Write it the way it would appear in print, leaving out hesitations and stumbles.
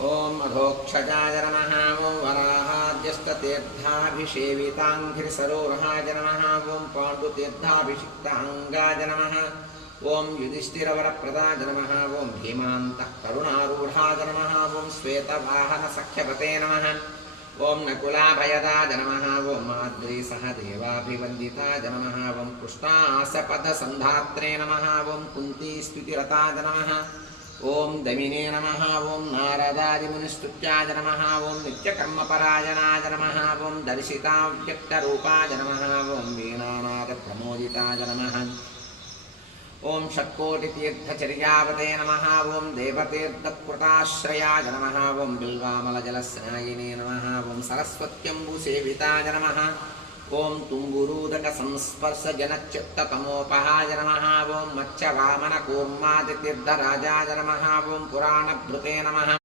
ओम अधोक्षजाय नमः। ओम वराहाद्यस्ततीर्थाभिषेविताङ्घ्रिसरोरहाय नमः। ओम पाण्डुतीर्थाभिषिक्ताङ्गाय नमः। ओम युधिष्ठिरवरप्रदाय नमः। ओम भीमान्तः करुणारूढाय नमः। ओम श्वेतवाहनसख्यपते नमः। ओम नकुलाभयदाय नमः। ओम माद्रीसहदेवाभिवन्दिताय नमः। ओम कृष्णासपदसन्धात्रे नमः। ओम कुन्तीस्तुतिरताय नमः। ओम दमिने नमः। ओम नारदादिमुनिस्तुत्याय नमः। ओम नित्यकर्मपरायणाय नमः। ओम दर्शिताव्यक्तरूपाय नमः। ओम वीणानादप्रमोदिताय नमः। ओम षट्कोटितीर्थचर्यावते नमः। ओम देवतीर्थकृताश्रयाय नमः। ओम बिल्वामलजलस्नायिने नमः। ओम सरस्वत्यम्बुसेविताय नमः। ओम तुम्बुरूदकसंस्पर्शजनच्चित्ततमोपहाय नमः। ओम मत्स्यवामनकूर्मादितीर्थराजाय नमः। ओम पुराणभृते नमः।